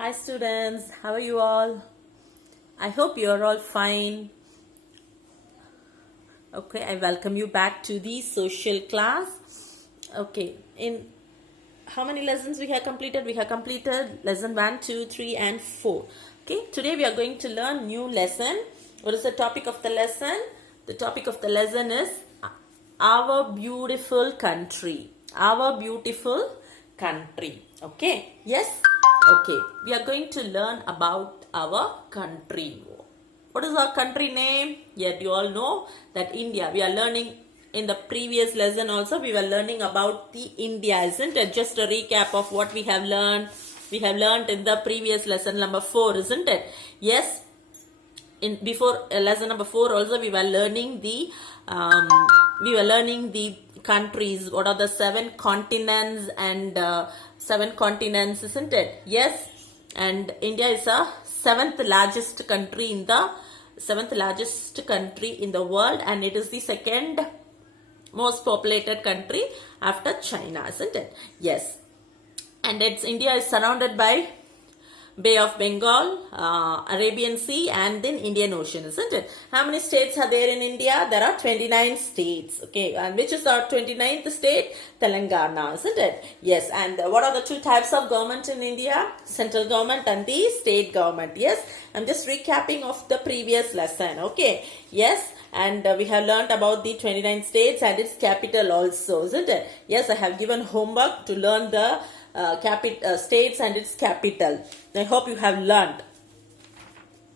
Hi students, how are you all? I hope you are all fine. Okay, I welcome you back to the social class. Okay, in how many lessons we have completed? We have completed lesson 1, 2, 3 and 4. Okay, today we are going to learn new lesson. What is the topic of the lesson? The topic of the lesson is our beautiful country. Our beautiful country. Okay, yes? Okay, we are going to learn about our country. What is our country name? Yet you all know that India. We are learning in the previous lesson also. We were learning about the India, isn't it? Just a recap of what we have learned. We have learned in the previous lesson number 4, isn't it? Yes. In before lesson number 4 also we were learning the countries. What are the 7 continents and 7 continents, isn't it? Yes. And India is a seventh largest country in the world, and it is the second most populated country after China, isn't it? Yes. And India is surrounded by Bay of Bengal, Arabian Sea, and then Indian Ocean, isn't it? How many states are there in India? There are 29 states. Okay, and which is our 29th state? Telangana, isn't it? Yes, and what are the 2 types of government in India? Central government and the state government. Yes, I'm just recapping of the previous lesson. Okay, yes. And we have learned about the 29 states and its capital also, isn't it? Yes, I have given homework to learn the states and its capital. I hope you have learned.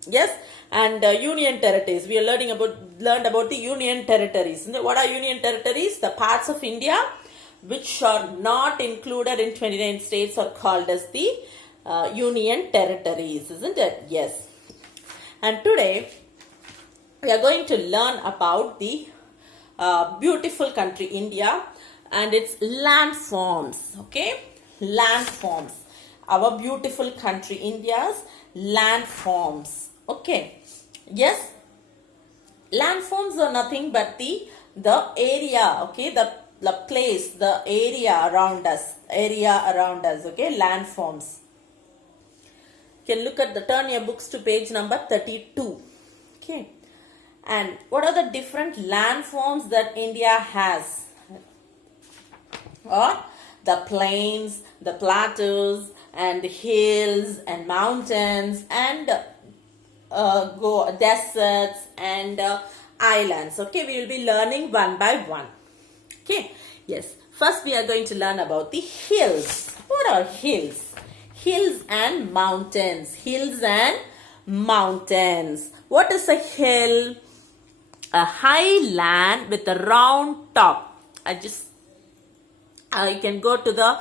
Yes, and union territories. We are learned about the union territories. What are union territories? The parts of India which are not included in 29 states are called as the union territories, isn't it? Yes. And today we are going to learn about the beautiful country India and its landforms. Okay, landforms. Our beautiful country India's landforms. Okay, yes, landforms are nothing but the area. Okay, the place, the area around us. Okay, landforms. You can look at turn your books to page number 32. Okay. And what are the different landforms that India has? Or the plains, the plateaus, and the hills and mountains and deserts and islands. Okay, we will be learning one by one. Okay, yes. First, we are going to learn about the hills. What are hills? Hills and mountains. Hills and mountains. What is a hill? A high land with a round top. You can go to the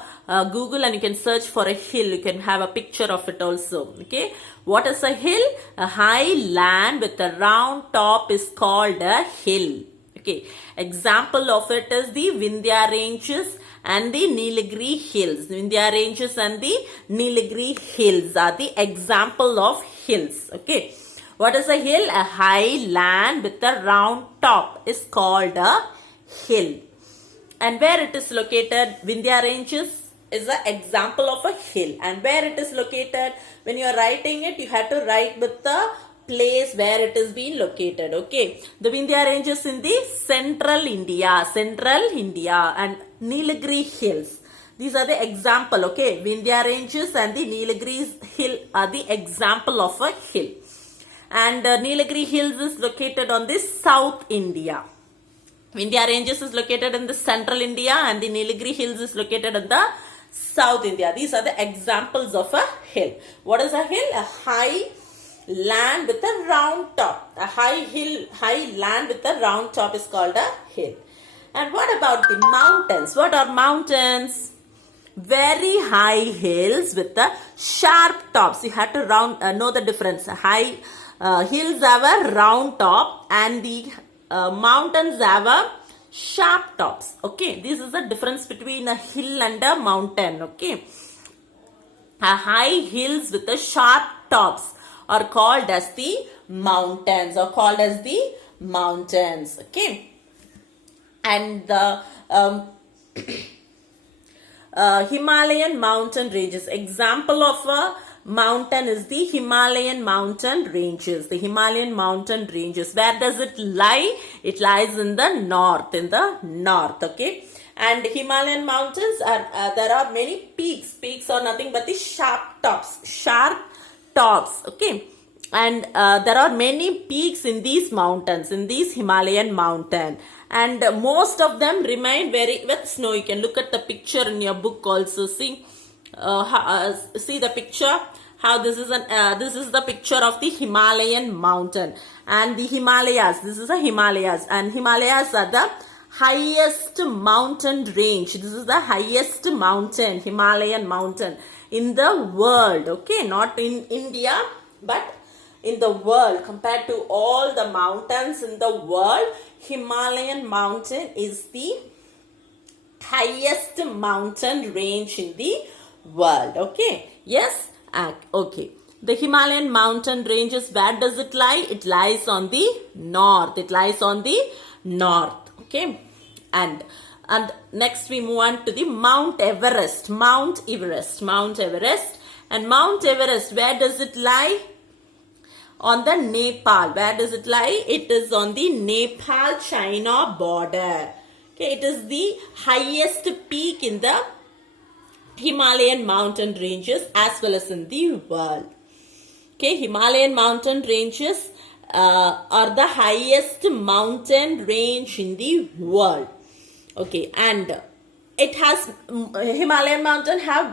Google and you can search for a hill. You can have a picture of it also. Okay. What is a hill? A high land with a round top is called a hill. Okay. Example of it is the Vindhya Ranges and the Nilgiri Hills. Vindhya Ranges and the Nilgiri Hills are the example of hills. Okay. What is a hill? A high land with a round top is called a hill. And where it is located? Vindhya Ranges is an example of a hill. And where it is located? When you are writing it, you have to write with the place where it is being located. Okay. The Vindhya Ranges in the central India. And Nilgiri Hills. These are the example. Okay. Vindhya Ranges and the Nilgiri Hill are the example of a hill. And Nilgiri Hills is located on the South India. Vindhya Ranges is located in the central India and the Nilgiri Hills is located in the South India. These are the examples of a hill. What is a hill? A high land with a round top. A high land with a round top is called a hill. And what about the mountains? What are mountains? Very high hills with the sharp tops. You have to know the difference. High hills have a round top and the mountains have a sharp tops. Okay, this is the difference between a hill and a mountain. Okay, a high hills with the sharp tops are called as the mountains. Okay, and the Himalayan mountain ranges. Example of mountain is the Himalayan mountain ranges. The Himalayan mountain ranges. Where does it lie? It lies in the north. Okay. And Himalayan mountains are, there are many peaks. Peaks are nothing but the sharp tops. Okay. And there are many peaks in these mountains, in these Himalayan mountain. And most of them remain with snow. You can look at the picture in your book also. See the picture. How this is the picture of the Himalayan mountain and the Himalayas. This is the Himalayas, and Himalayas are the highest mountain range. This is the highest mountain, Himalayan mountain in the world. Okay, not in India, but in the world. Compared to all the mountains in the world, Himalayan mountain is the highest mountain range in the world. Okay, yes. Okay, the Himalayan mountain ranges, where does it lie? It lies on the north. It lies on the north. Okay, and next we move on to the Mount Everest. And Mount Everest, where does it lie? On the Nepal. Where does it lie? It is on the Nepal-China border. Okay, it is the highest peak in the Himalayan mountain ranges as well as in the world. Okay, Himalayan mountain ranges are the highest mountain range in the world. Okay, and it has Himalayan mountain have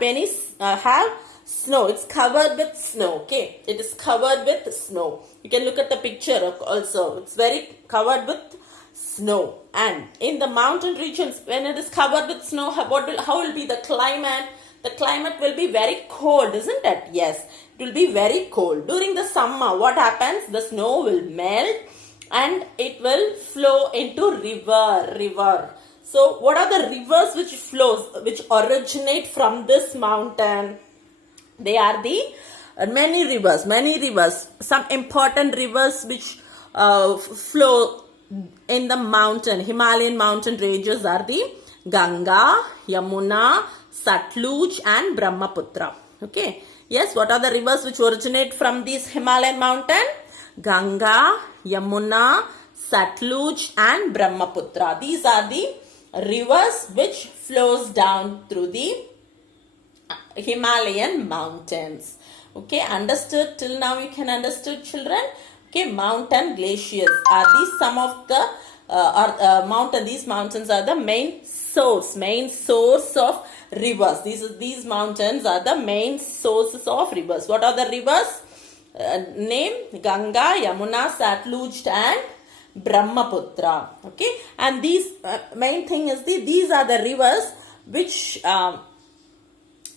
snow. It's covered with snow. Okay, it is covered with snow. You can look at the picture also. It's very covered with snow. And in the mountain regions, when it is covered with snow, how will be the climate? The climate will be very cold, isn't it? Yes, it will be very cold. During the summer, what happens? The snow will melt and it will flow into river. So, what are the rivers which originate from this mountain? They are the many rivers. Some important rivers which flow in the Himalayan mountain ranges are the Ganga, Yamuna, Satluj and Brahmaputra. Okay. Yes, what are the rivers which originate from this Himalayan mountain? Ganga, Yamuna, Satluj and Brahmaputra. These are the rivers which flows down through the Himalayan mountains. Okay, understood? Till now you can understood, children? Okay, mountain glaciers are these some of the these mountains are the main source of rivers. These mountains are the main sources of rivers. What are the rivers? Name Ganga, Yamuna, Satluj and Brahmaputra. Okay, and these main thing is these are the rivers which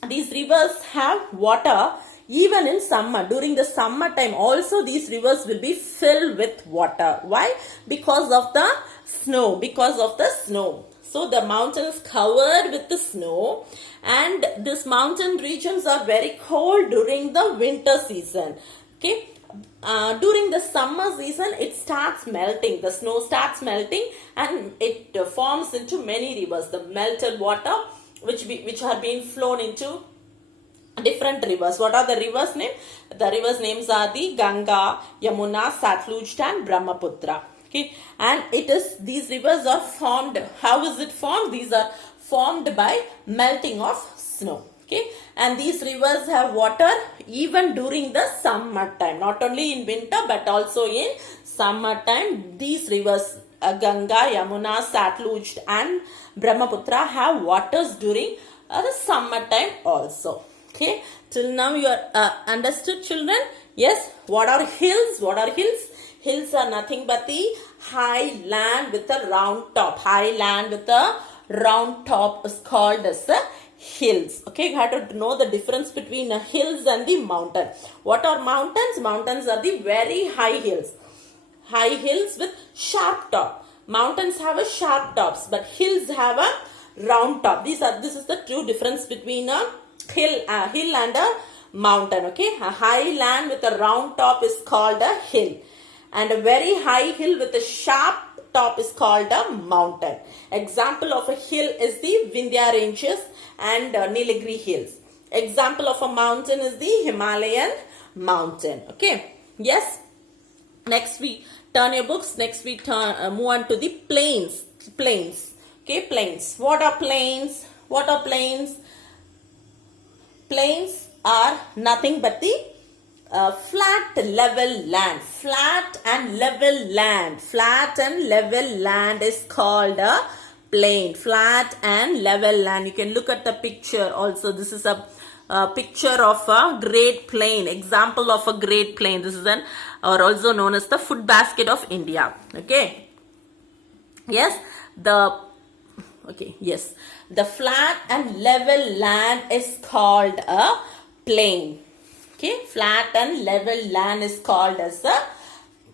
these rivers have water even in summer. During the summer time also these rivers will be filled with water. Why? Because of the snow. So the mountain is covered with the snow, and these mountain regions are very cold during the winter season. Okay. During the summer season, it starts melting. The snow starts melting and it forms into many rivers. The melted water which are being flown into different rivers. What are the rivers names? The rivers names are the Ganga, Yamuna, Satluj and Brahmaputra. Okay, and these rivers are formed. How is it formed? These are formed by melting of snow. Okay, and these rivers have water even during the summertime, not only in winter but also in summertime. These rivers Ganga, Yamuna, Satluj and Brahmaputra have waters during the summertime also. Okay, till now you are understood, children? Yes. What are hills? Hills are nothing but the high land with a round top. High land with a round top is called as a hills. Okay, you have to know the difference between hills and the mountain. What are mountains? Mountains are the very high hills. High hills with sharp top. Mountains have a sharp tops, but hills have a round top. This is the true difference between a hill and a mountain. Okay, a high land with a round top is called a hill, and a very high hill with a sharp top is called a mountain. Example of a hill is the Vindhya ranges and Nilgiri hills. Example of a mountain is the Himalayan mountain. Okay. Yes. Next we turn your books. Next we move on to the plains. Plains. Okay. Plains. What are plains? What are plains? Plains are nothing but the flat level land. Flat and level land. Flat and level land is called a plain. Flat and level land. You can look at the picture also. This is a picture of a great plain. Example of a great plain. This is an, or also known as the food basket of India. Okay. Yes. The flat and level land is called a plain. Okay, flat and level land is called as a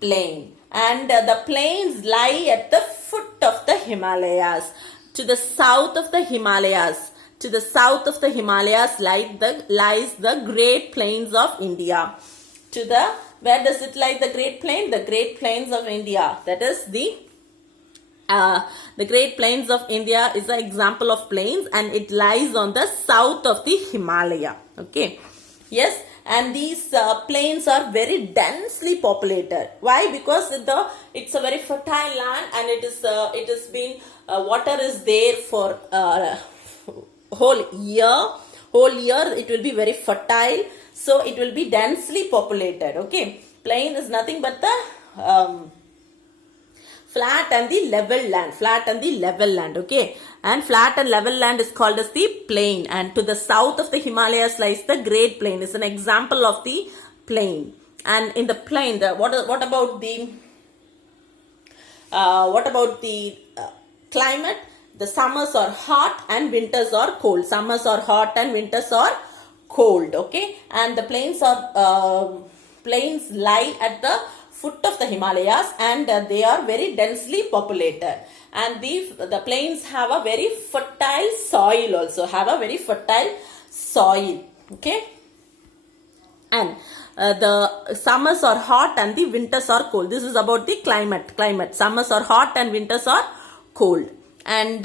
plain. And the plains lie at the foot of the Himalayas. To the south of the Himalayas. To the south of the Himalayas lies the Great Plains of India. Where does it lie, the Great Plain? The Great Plains of India. That is the Great Plains of India is an example of plains, and it lies on the south of the Himalaya. Okay. Yes. And these plains are very densely populated. Why? Because it's a very fertile land, and it has been water is there for whole year. Whole year it will be very fertile, so it will be densely populated. Okay, plain is nothing but the flat and the level land. Flat and the level land. Okay. And flat and level land is called as the plain. And to the south of the Himalayas lies the Great Plain. It's an example of the plain. And in the plain, what about the climate? The summers are hot and winters are cold. Summers are hot and winters are cold. Okay. And the plains lie at the foot of the Himalayas, and they are very densely populated. And the plains have a very fertile soil also. Okay. And the summers are hot and the winters are cold. This is about the climate. Summers are hot and winters are cold. And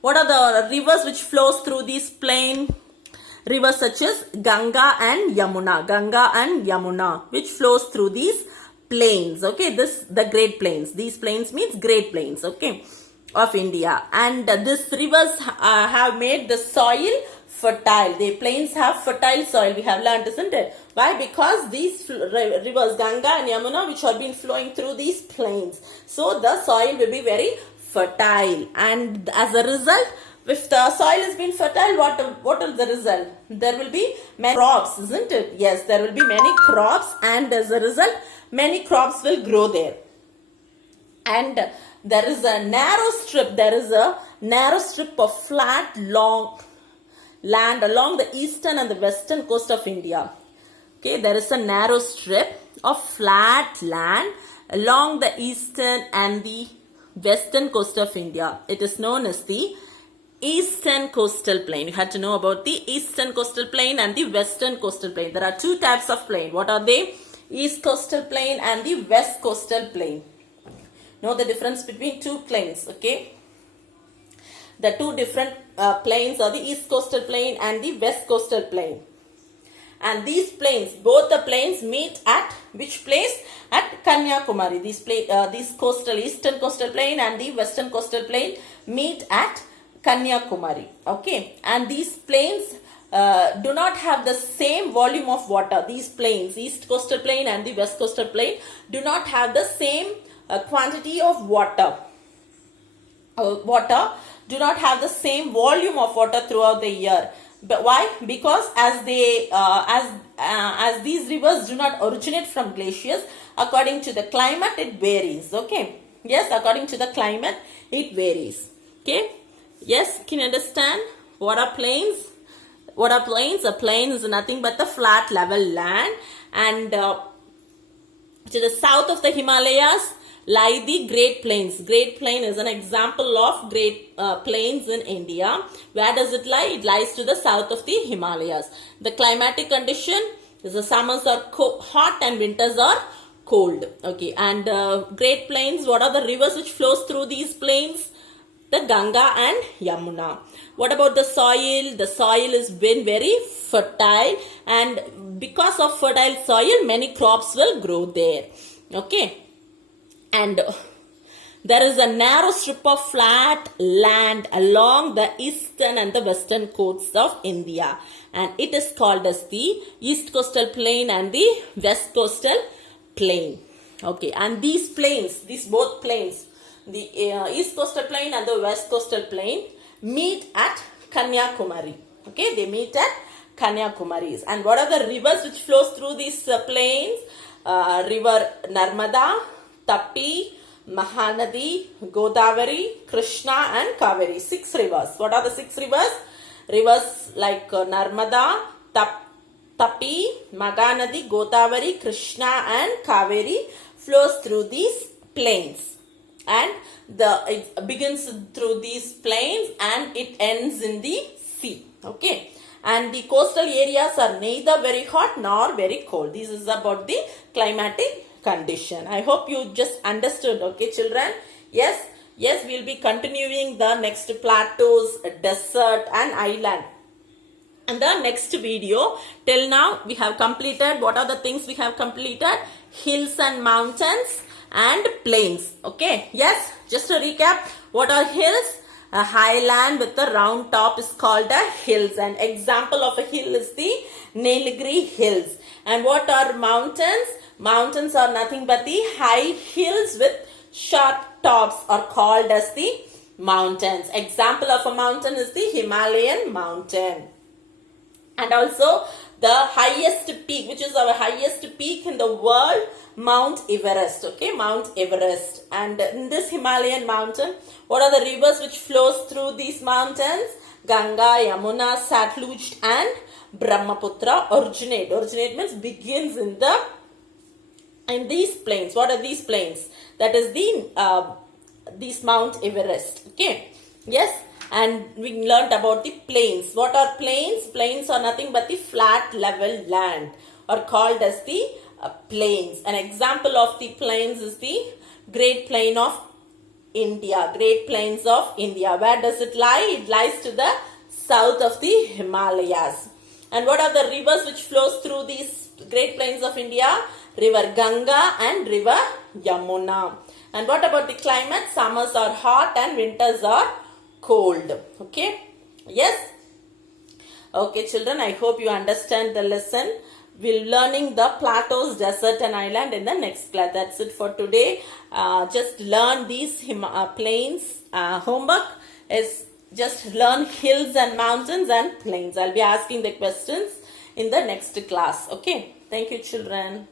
what are the rivers which flows through these plain? Rivers such as Ganga and Yamuna, which flows through these plains. Okay, the Great Plains. These plains means Great Plains. Okay, of India. And these rivers have made the soil fertile. The plains have fertile soil. We have learned, isn't it? Why? Because these rivers Ganga and Yamuna, which have been flowing through these plains, so the soil will be very fertile. And as a result, if the soil has been fertile, what is the result? There will be many crops, isn't it? Yes, there will be many crops, and as a result, many crops will grow there. And there is a narrow strip of flat, long land along the eastern and the western coast of India. Okay, there is a narrow strip of flat land along the eastern and the western coast of India. It is known as the Eastern Coastal Plain. You had to know about the Eastern Coastal Plain and the Western Coastal Plain. There are two types of plain. What are they? East Coastal Plain and the West Coastal Plain. Know the difference between two plains. Okay. The two different plains are the East Coastal Plain and the West Coastal Plain. And these plains, both the plains meet at which place? At Kanyakumari. These Eastern Coastal Plain and the Western Coastal Plain meet at Kanyakumari. Okay. And these plains do not have the same volume of water. These plains, East Coastal Plain and the West Coastal Plain, do not have the same quantity of water. Do not have the same volume of water throughout the year. But why? Because as these rivers do not originate from glaciers, according to the climate it varies. Okay. Yes, according to the climate it varies. Okay. Yes, can you understand? What are plains? What are plains? A plain is nothing but the flat level land, and to the south of the Himalayas lie the Great Plains. Great Plain is an example of great plains in India. Where does it lie? It lies to the south of the Himalayas. The climatic condition is the summers are hot and winters are cold. Okay, and Great Plains, what are the rivers which flows through these plains? The Ganga and Yamuna. What about the soil? The soil has been very fertile, and because of fertile soil, many crops will grow there. Okay. And there is a narrow strip of flat land along the eastern and the western coasts of India, and it is called as the East Coastal Plain and the West Coastal Plain. Okay, and these plains, these both plains, the East Coastal Plain and the West Coastal Plain, meet at Kanyakumari. Okay, they meet at Kanyakumaris. And what are the rivers which flows through these plains? River Narmada, Tapi, Mahanadi, Godavari, Krishna and Kaveri. 6 rivers. What are the 6 rivers? Rivers like Narmada, Tapi, Mahanadi, Godavari, Krishna and Kaveri flows through these plains. And it begins through these plains and it ends in the sea. Okay. And the coastal areas are neither very hot nor very cold. This is about the climatic condition. I hope you just understood. Okay, children? Yes, we'll be continuing the next plateaus, desert and island in the next video. Till now, we have completed. What are the things we have completed? Hills and mountains and plains. Okay, yes, just a recap. What are hills? A highland with a round top is called a hills. An example of a hill is the Nilgiri Hills. And what are mountains? Mountains are nothing but the high hills with sharp tops are called as the mountains. Example of a mountain is the Himalayan mountain. And also the highest peak, which is our highest peak in the world, Mount Everest. Okay, Mount Everest. And in this Himalayan mountain, what are the rivers which flows through these mountains? Ganga, Yamuna, Satluj and Brahmaputra originate. Originate means begins in these plains. What are these plains? That is these Mount Everest. Okay. Yes. And we learnt about the plains. What are plains? Plains are nothing but the flat level land, or called as the plains. An example of the plains is the Great Plain of India. Great Plains of India. Where does it lie? It lies to the south of the Himalayas. And what are the rivers which flows through these Great Plains of India? River Ganga and River Yamuna. And what about the climate? Summers are hot and winters are cold. Okay. Yes. Okay, children, I hope you understand the lesson. We'll learning the plateaus, desert and island in the next class. That's it for today. Just learn these plains. Homework is just learn hills and mountains and plains. I'll be asking the questions in the next class. Okay. Thank you, children.